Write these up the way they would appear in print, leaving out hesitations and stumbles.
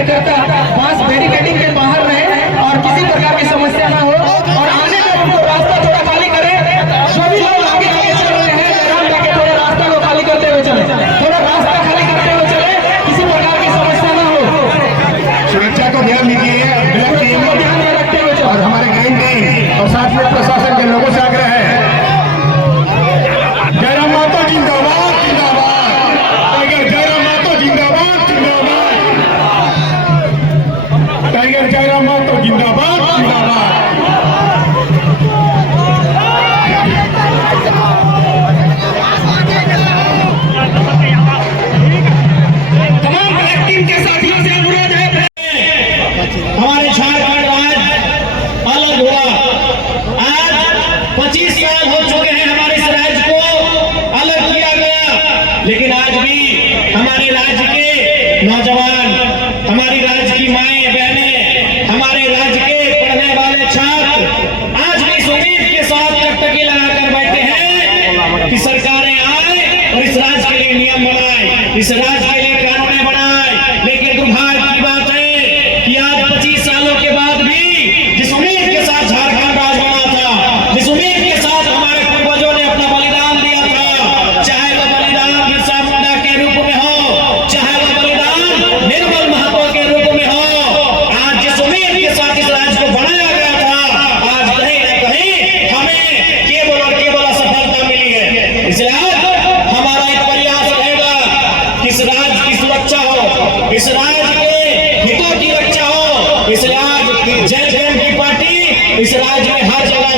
कार्यकर्ता मास बैरिकेडिंग के बाहर रहे और किसी प्रकार की समस्या ना हो और आने में उनको रास्ता थोड़ा खाली करें। सभी लोग आगे आगे चल रहे हैं, ध्यान देके थोड़ा रास्ता को खाली करते हुए चले, थोड़ा रास्ता खाली करते हुए चले, किसी प्रकार की समस्या ना हो। सुरक्षा को ध्यान दीजिए, ध्यान में रखते हुए और हमारे ग्राम टीम और साथ में प्रशासन के लोगों से आग्रह है, जयराम महतो जिंदाबाद जिंदाबाद, टाइगर जयराम महतो जिंदाबाद जिंदाबाद, टाइगर जयराम महतो जिंदाबाद जिंदाबाद। तमाम ब्लैक टीम के साथियों से अनुरोध है, हमारे झारखंड राज्य अलग हुआ, आज 25 साल हो चुके हैं हमारे इस राज्य को अलग किया गया, लेकिन आज भी हमारे राज्य के नौजवान, हमारी राज्य की माएं बहनें, हमारे राज्य के पढ़ने वाले छात्र आज भी इस उम्मीद के साथ टकटकी लगाकर बैठे हैं कि सरकारें आए और इस राज्य के लिए नियम बनाए, इस राज्य के लिए कानून बनाए। लेकिन दुर्भाग्य की बात है कि आज 25 सालों के बाद भी जिस उम्मीद के साथ झारखंड राज्य बना था, जिस उम्मीद के साथ हमारे पूर्वजों ने अपना बलिदान दिया था, चाहे वो बलिदान बिरसा मुंडा के रूप में हो, चाहे वो बलिदान निर्मल महतो के रूप में हो, आज जिस उम्मीद के साथ इस राज्य को बनाया गया था, आज कहीं न कहीं हमें केवल और केवल असफलता मिली है। इसलिए आज हमारा एक प्रयास रहेगा कि इस राज्य की सुरक्षा हो, इस राज्य के हितों की रक्षा हो। इसलिए आज जय की पार्टी इस राज्य में हर जगह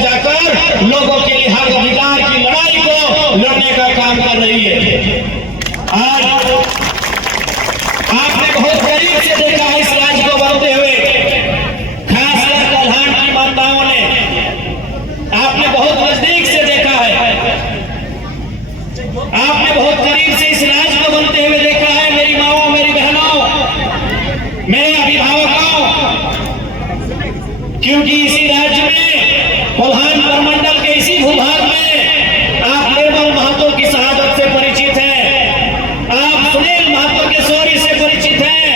जाकर लोगों के लिए हक अधिकार की लड़ाई को लड़ने का काम कर रही है। आज आपने बहुत करीब से देखा है इस राज्य को बढ़ते हुए, खासकर कोल्हान की माताओं ने आपने बहुत नजदीक से देखा है, आपने बहुत करीब से इस राज्य को बनते हुए देखा है। मेरी माओ, मेरी बहनों, मेरे अभिभावकों, क्योंकि इसी राज्य में कोल्हान प्रमंडल के इसी भूभाग में आप निर्मल महतो की शहादत से परिचित हैं, आप सुनील महतो के शौर्य से परिचित हैं,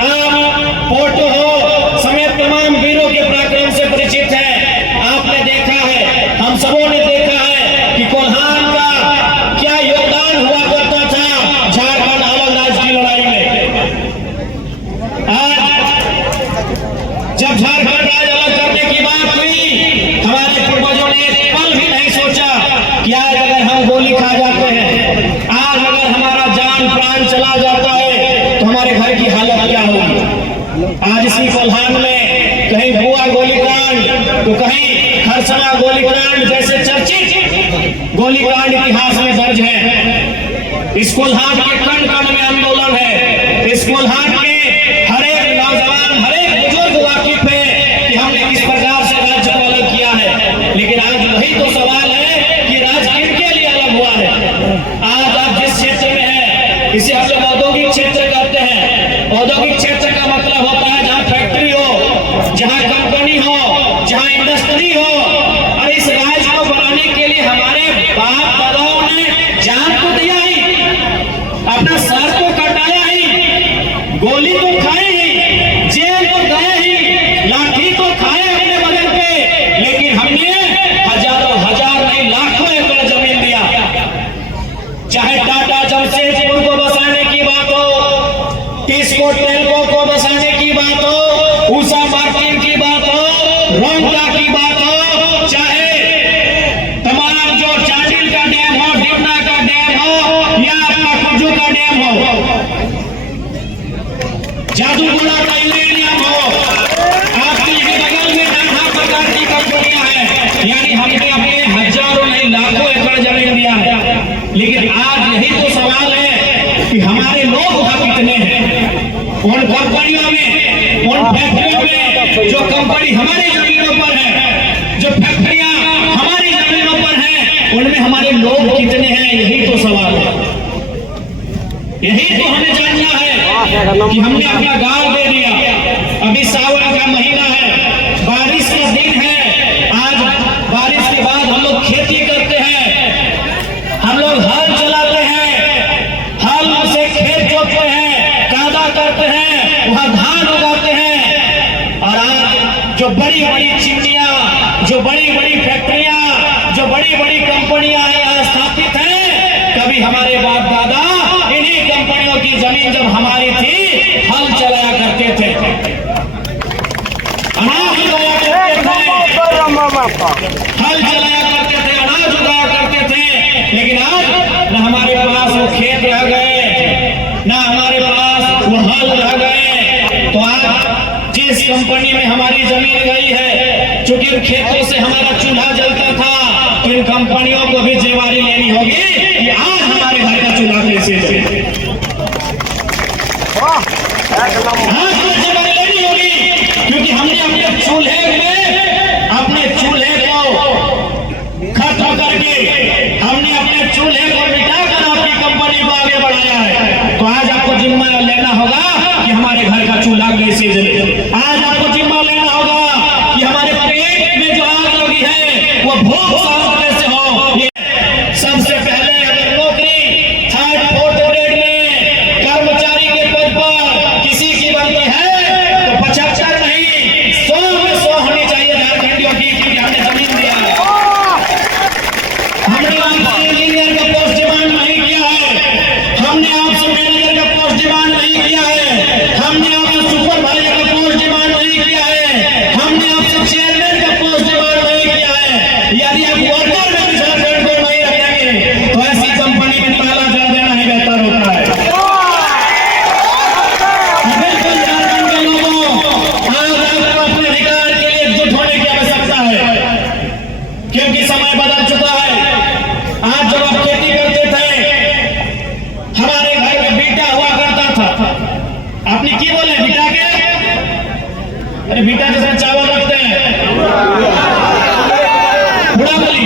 आप फोटो हो समेत तमाम वीरों के पराक्रम से परिचित हैं। आपने देखा है, हम सबों ने देखा है कि कोल्हान का क्या योगदान हुआ करता था झारखंड अलग राज्य की लड़ाई में। आज जब झारखंड राज्य अलग करने की बात हुई, हमारे पूर्वजों ने एक पल भी नहीं सोचा कि आज अगर हम गोली खा जाते हैं, आज अगर हमारा जान प्राण चला जाता है तो हमारे घर की हालत क्या होगी। आज इसी कोल्हान में कहीं बुआ गोलीकांड तो कहीं खरसना गोलीकांड जैसे चर्चित गोलीकांड इतिहास में दर्ज है। इस कोल्हान के कण कण में आंदोलन है, इस कोल्हान के हर एक नौजवान, हर एक बुजुर्ग वाकिफ है कि हमने किस प्रकार से राज्य को अलग किया है। लेकिन आज वही तो सवाल है कि राज्य किनके लिए अलग हुआ है। आज आप जिस क्षेत्र में है, इसे हम लोग औद्योगिक क्षेत्र कहते हैं। औद्योगिक क्षेत्र का मतलब होता है जहाँ फैक्ट्री हो, जहाँ कंपनी हो, जहाँ इंडस्ट्री हो। और इस राज्य को बनाने के लिए हमारे बाप दादाओं ने जान तो दिया ही, अपना सर तो कटाया ही, गोली तो खाए ही, जेल तो गए ही, लाठी तो खाए अपने बदन पे, लेकिन हमने हजारों हजार नहीं लाखों एकड़ जमीन दिया। चाहे टाटा जमशेदपुर को बसाने की बात हो, टिस्को टेल्को को बसाने की बात हो, उषा मार्टिन की बात हो, रोंगटा की बात हो, चाहे तमाम जो चांडिल का डैम हो, डिमना का डैम हो, या अपना कुजू का डैम हो, जादूगोला का यूरेनियम हो, आपके बगल में नाना प्रकार की कंपनियां हैं। यानी हमने अपने हजारों नहीं लाखों एकड़ जमीन दिया है। लेकिन आज यही तो सवाल है कि हमारे लोग वहां कितने हैं, उन कंपनियों में, उन फैक्ट्रियों में जो कंपनी हमारी जमीनों पर है, जो फैक्ट्रियां हमारी जमीनों पर हैं, उनमें हमारे लोग कितने हैं, यही तो सवाल है। यही तो हमें जानना है कि हमने अपना गांव दे दिया। अभी सावन का महीना है, बारिश का दिन है, आज बारिश के बाद हम लोग खेती करते हैं, हम लोग हल चलाते हैं, हल से खेत जोतते हैं, कादा करते हैं, जो बड़ी बड़ी चिमनियां, जो बड़ी बड़ी फैक्ट्रियां, जो बड़ी बड़ी कंपनियां यहाँ स्थापित हैं, कभी हमारे बाप दादा इन्हीं कंपनियों की जमीन जब हमारी थी हल चलाया करते थे, अनाज उगाया करते थे, हल चलाया करते थे, अनाज उगाया करते थे। लेकिन आज न हमारे पास वो खेत रह गए, न हमारे पास वो हल रह गए। तो आज जिस कंपनी में हमारी जमीन गई है, चूंकि खेतों से हमारा चूल्हा जलता था, तो इन कंपनियों को भी जिम्मेदारी लेनी होगी कि आज हमारे घर का चूल्हा कैसे जले। आज तो जिम्मेदारी लेनी होगी, क्योंकि हमने अपने चूल्हे को खत्म करके, हमने अपने चूल्हे को मिटाकर अपनी कंपनी को आगे बढ़ाया है। तो आज आपको जिम्मा लेना होगा कि हमारे घर का चूल्हा कैसे जले। आज आपको जिम्मा लेना होगा कि हमारे पेट में जो आग लगी है वो भूख शांत कैसे हो। सबसे पहले अगर नौकरी 3rd 4th ग्रेड में कर्मचारी के पद पर किसी की बनती है तो 75 नहीं 100 में 100 होनी चाहिए झारखंडियों की, क्योंकि हमने जमीन दिया है। हमने आपसे इंजीनियर का पोस्ट डिमांड नहीं किया है, हमने आपसे मैनेजर का पोस्ट डिमांड नहीं किया है, हमने आपसे सुपरवाइजर का पोस्ट डिमांड नहीं किया है, हमने आपसे चेयरमैन का पोस्ट डिमांड नहीं किया है। यदि आप वर्कर में झारखंड को नहीं रखेंगे तो ऐसी कंपनी में ताला जड़ देना ही बेहतर होता है। बिल्कुल झारखंड के लोगों, आज आपको अपने अधिकार के लिए एकजुट होने की आवश्यकता है, क्योंकि समय बदल चुका है। आज जब आप खेती करते थे, हमारे घर में बीटा हुआ करता था। आपने की बोले बीटा के? अरे बीटा जिसमें चावल रखते हैं, बुढ़ा बोली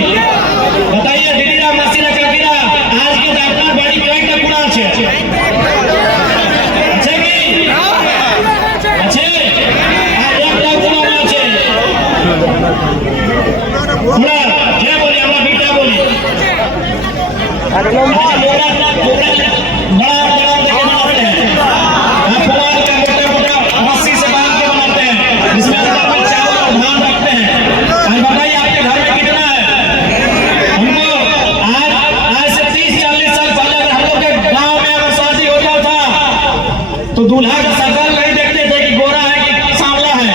बताइए दीदीरा मसीना चलतीरा आज के आपका बाड़ी कयटा कुड़ा আছে? আছে কি? আছে? আর একটা কুড়া আছে। কুড়া কে বলি? আমরা বিটা বলি। अच्छा बड़ा देके बनाते हैं, फुवार का मोटा रस्सी से बांध के बनाते हैं, जिसमें चावल और धान रखते हैं। आज बताइए आपके घर में कितना है? हमको आज से 30-40 साल पहले अगर हम लोग के गांव में अगर शादी होता था तो दूल्हा का शक्ल नहीं देखते थे कि गोरा है कि सांवला है,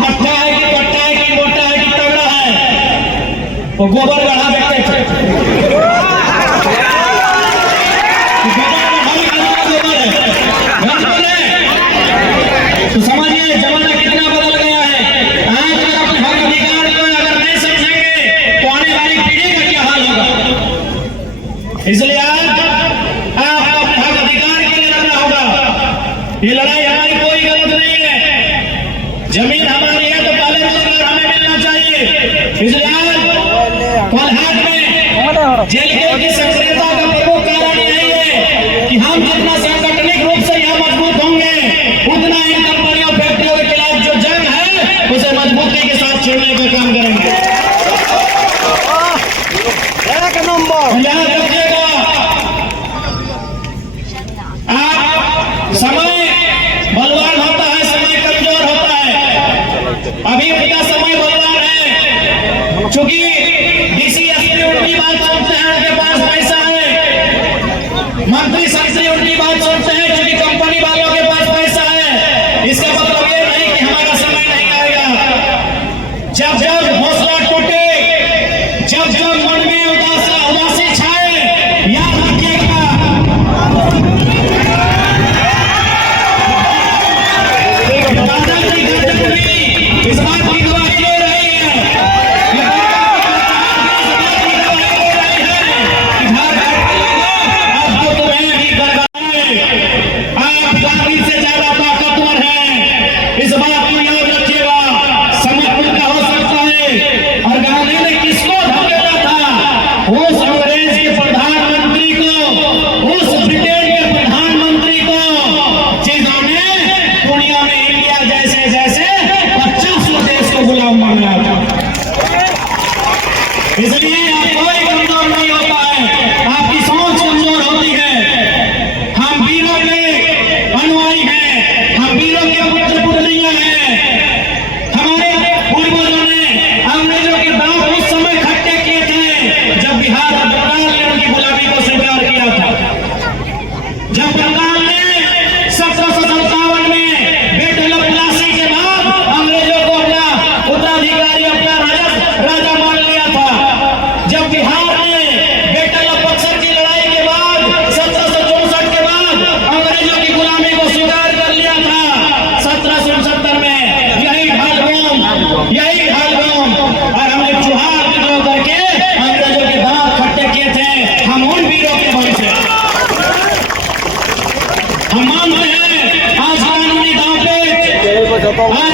हट्टा है कि कट्टा है कि मोटा है कि तगड़ा है, वो गोबर गढ़ा देखते थे। तो समझिए जमाना कितना बदल गया है। आज अगर अपने हक अधिकार को अगर नहीं समझेंगे तो आने वाली पीढ़ी का क्या हाल होगा। इसलिए आज आपको अपने हक अधिकार के लिए लड़ना होगा। ये लड़ाई हमारी कोई गलत नहीं है, जमीन हमारी है तो पहले रोजगार हमें मिलना चाहिए। इसलिए आज कोल्हाट में जेल की सक्रियता का प्रमुख कारण यही है कि हम जितना सांगठनिक रूप से यहाँ मजबूत होंगे, उतना इन कंपनियों फैक्ट्रियों के खिलाफ जो जंग है उसे मजबूती के साथ छेड़ने का काम करेंगे। एक नंबर याद रखिएगा, आप समय बलवान होता है, समय कमजोर होता है। अभी उनका समय बलवान है, चूंकि DCSP उनकी बात सुनते हैं, उनके पास पैसा है, मंत्री संतरी उनकी बात सुनते हैं क्योंकि कंपनी वालों के पास पैसा है। इसका मतलब ये नहीं कि हमारा समय नहीं आएगा। जब जब हौसला टूटे, जब जब मन में उदासी छाए, याद रखिएगा दादाजी इस बात की गवाही दे रही है कि अब तो तुम्हें तो